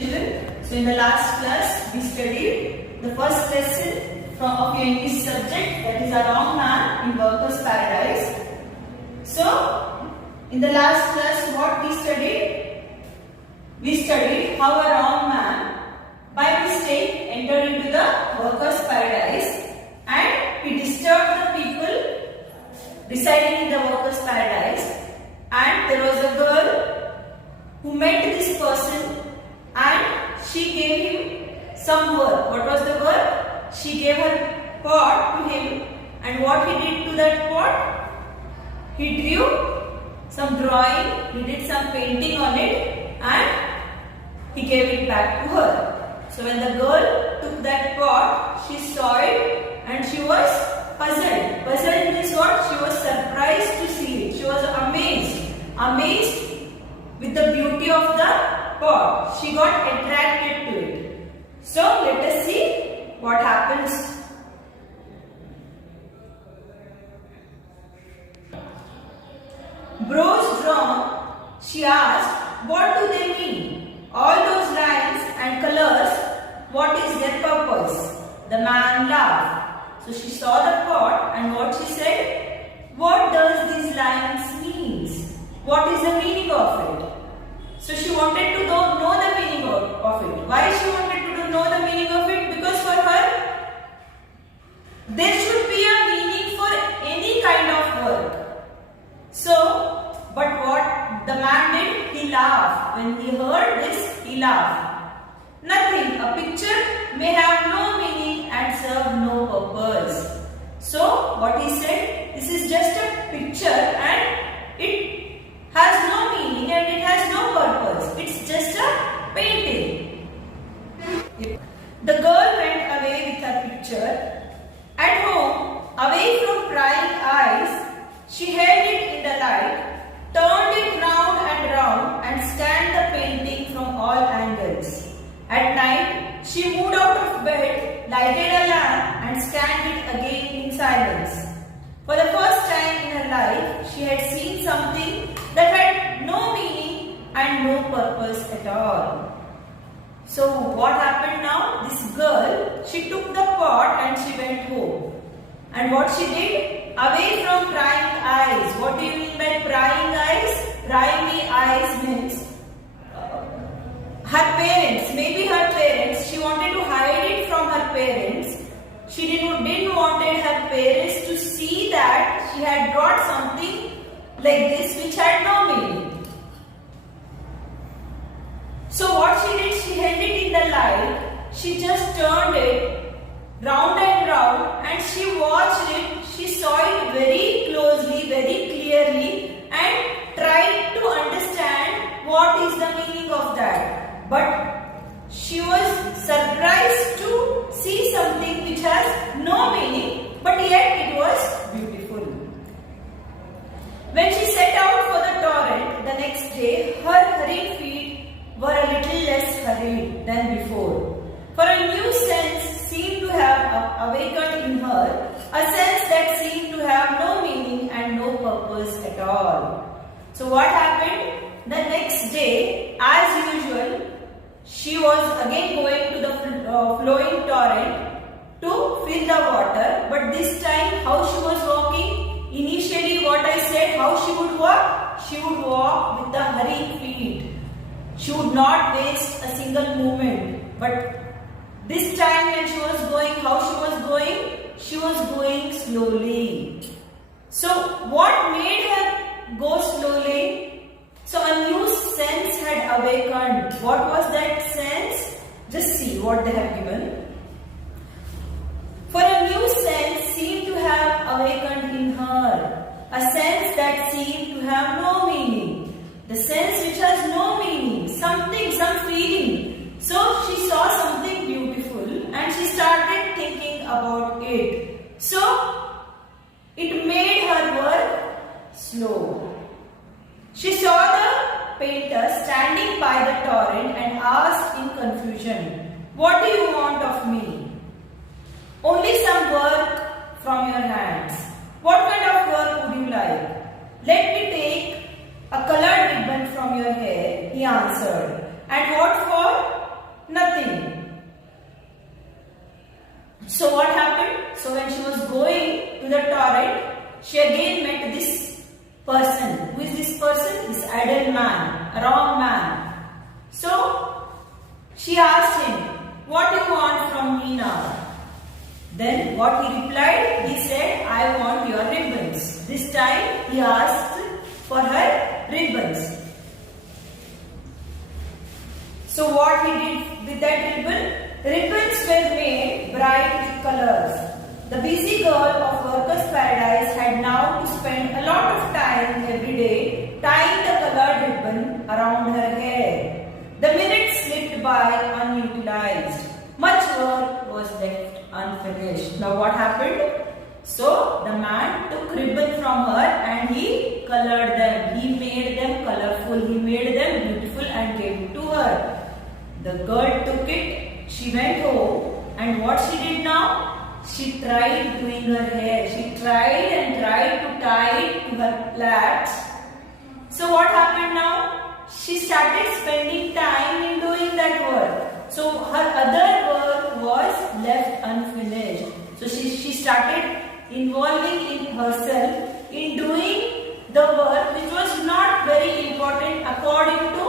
So in the last class we studied the first lesson of your English subject, that is A Wrong Man in Workers' Paradise. So in the last class what we studied? We studied how a wrong man by mistake entered into the Workers' Paradise and he disturbed the people residing in the Workers' Paradise, and there was a girl who met this person and she gave him some work. What was the work? She gave her pot to him, and what he did to that pot? He drew some drawing, he did some painting on it, and he gave it back to her. So when the girl took that pot, she saw it and she was puzzled. Puzzled means what? She was surprised to see it. She was amazed with the beauty of the pot. She got attracted to it. So let us see what happens. Brows drawn, she asked, what do they mean? All those lines and colors, what is their purpose? The man laughed. So she saw the pot and what she said? What does these lines mean? What is the meaning of it? So she wanted to know the meaning of it. Why she wanted to know the meaning of it? Because for her, there should be a meaning for any kind of work. So, but what the man did? He laughed. When he heard this, he laughed. Nothing. A picture may have no meaning and serve no purpose. So, what he said? This is just a picture and it has no meaning and it has no purpose. It's just a painting. The girl went away with her picture. At home, away from prying eyes, she held it in the light, turned it round and scanned the painting from all angles. At night, she moved out of bed, lighted a lamp and scanned it again in silence. For the first time in her life, she had seen something that had no meaning and no purpose at all. So what happened now? This girl, she took the pot and she went home. And what she did? Away from prying eyes. What do you mean by prying eyes? Prying eyes means her parents, maybe her parents, she wanted to hide it from her parents. She didn't want her parents to see that she had brought something like this which had no meaning. So what she did, she held it in the light, she just turned it round and she watched it, she saw it very closely, very clearly and tried to understand what is the meaning of that. But she was surprised to see something which has no meaning, but yet it was beautiful. When she set out for the torrent the next day, her hurried feet were a little less hurried than before. For a new sense seemed to have awakened in her, a sense that seemed to have no meaning and no purpose at all. So what happened? The next day, as usual, she was again going to the flowing torrent to fill the water, but this time how she was walking? Initially what I said, how she would walk? She would walk with the hurried feet. She would not waste a single moment. But this time when she was going, how she was going? She was going slowly. So what made her go slowly? So a new sense had awakened. What was that sense? Just see what they have given. For a new sense seemed to have awakened in her. A sense that seemed to have no meaning. The sense which has no meaning. Something, some feeling. So she saw something beautiful and she started thinking about it. So it made her work slow. She saw the painter standing by the torrent and asked in confusion, what do you want of me? Only some work from your hands. What kind of work would you like? Let me take a colored ribbon from your hair, he answered. And what for? she again met this person. Who is this person? This idle man, a wrong man. So she asked him, "What do you want from me now?" Then what he replied? He said, "I want your ribbons." This time he asked for her ribbons. So what he did with that ribbon? Ribbons were made bright with colors. The busy girl of Workers' Paradise had now to spend a lot of time every day tying the colored ribbon around her hair. The minutes slipped by unutilized. Much work was left unfinished. Now what happened? So the man took ribbon from her and he colored them. He made them colorful. He made them beautiful and gave it to her. The girl took it. She went home, and what she did now? She tried doing her hair. She tried and tried to tie it to her plaits. So what happened now? She started spending time in doing that work. So her other work was left unfinished. So she started involving in herself in doing the work which was not very important according to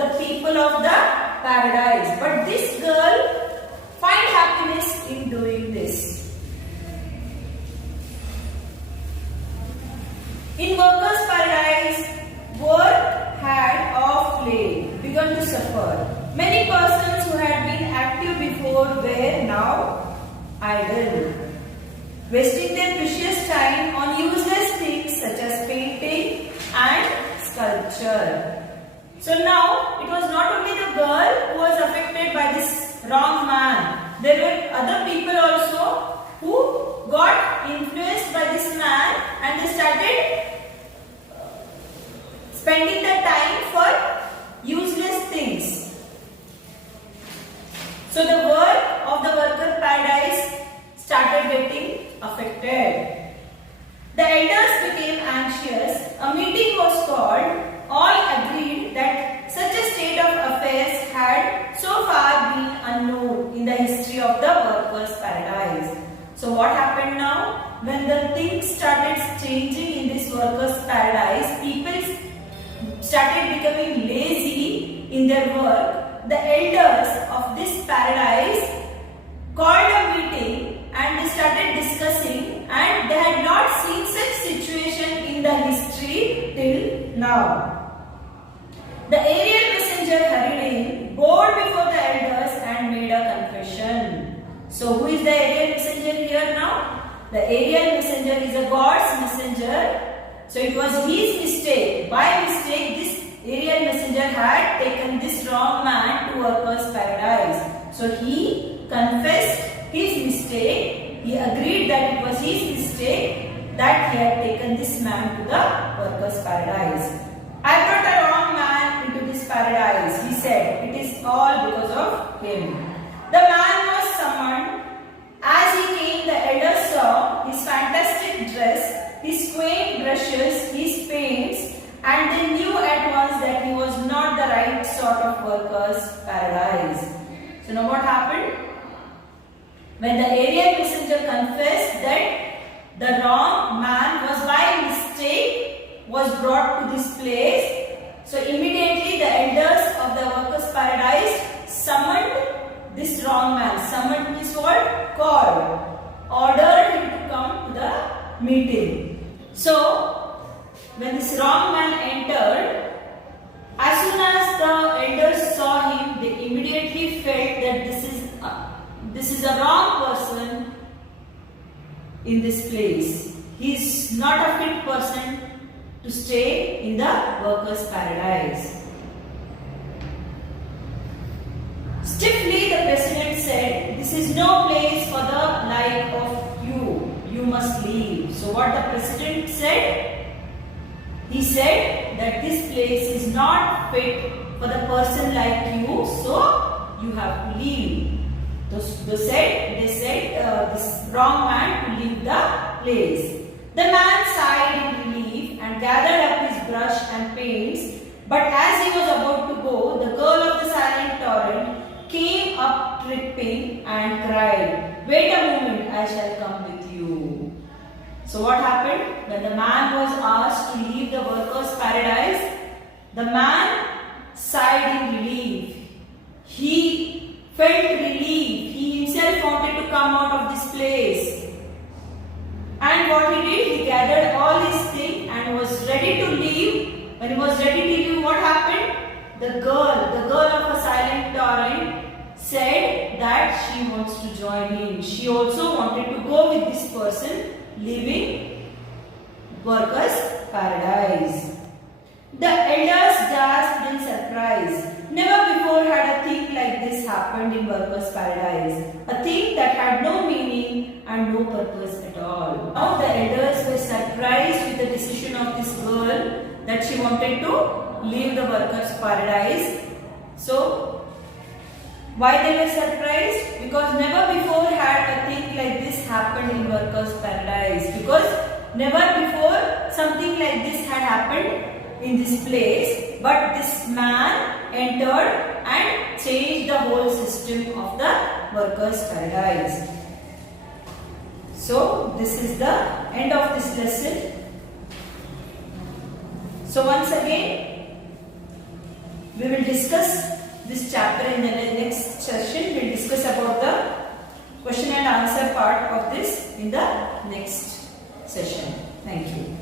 the people of the paradise. But this girl find happiness in doing this. In Workers' Paradise, work had of late begun to suffer. Many persons who had been active before were now idle, wasting their precious time on useless things such as painting and sculpture. So now it was not only the girl who was affected by this wrong man. There were other people also who got influenced by this man and they started spending their time for useless things. So the work of the Worker Paradise started getting affected. The elders became anxious. A meeting was called. All agreed that such a state of affairs had so far been unknown in the history of the Workers' Paradise. So what happened now? When the things started changing in this Workers' Paradise, people started becoming lazy in their work. The elders of this paradise called a meeting and they started discussing, and they had not seen such situation in the history till now. The aerial messenger hurried in, bowed before the elders and made a confession. So who is the aerial messenger here now? The aerial messenger is a God's messenger. So it was his mistake. By mistake, this aerial messenger had taken this wrong man to Workers' Paradise. So he confessed his mistake. He agreed that it was his mistake that he had taken this man to the Workers' Paradise. "I brought a wrong man into this paradise," he said. "It is all because of him." The man was summoned. As he came, the elders saw his fantastic dress, his quaint brushes, his paints, and they knew at once that he was not the right sort of Workers' Paradise. So now what happened? When the aerial messenger confessed that the wrong man was by mistake was brought to this place, so immediately the elders of the Workers' Paradise summoned this wrong man. Summoned is what? Called. Ordered him to come to the meeting. So when this wrong man entered, as soon as the elders saw him, they immediately felt that this is a wrong person in this place. He is not a fit person to stay in the Workers' Paradise. Stiffly the president said, "This is no place for the like of you. You must leave." So what the president said? He said that this place is not fit for the person like you, so you have to leave. They said this wrong man to leave the place. The man sighed in relief and gathered up his brush and paints. But as he was about to go, the girl of the silent torrent came up tripping and cried, "Wait a moment, I shall come with you." So what happened? When the man was asked to leave the workers' paradise, the man sighed in relief. He felt relief. He himself wanted to come out of this place. And what he did, he gathered all his things and was ready to leave. When he was ready to leave, what happened? The girl of a silent torrent, said that she wants to join in. She also wanted to go with this person leaving workers' paradise. The elders gasped in surprise. Never before had a thing like this happened in workers' paradise. A thing that had no meaning and no purpose at all. Now the elders were surprised with the decision of this girl that she wanted to leave the workers' paradise. So, why they were surprised? Because never before had a thing like this happened in workers' paradise. Because never before something like this had happened in this place, but this man entered and changed the whole system of the workers' paradise. So this is the end of this lesson. So once again, we will discuss this chapter in the next session. We will discuss about the question and answer part of this in the next session. Thank you.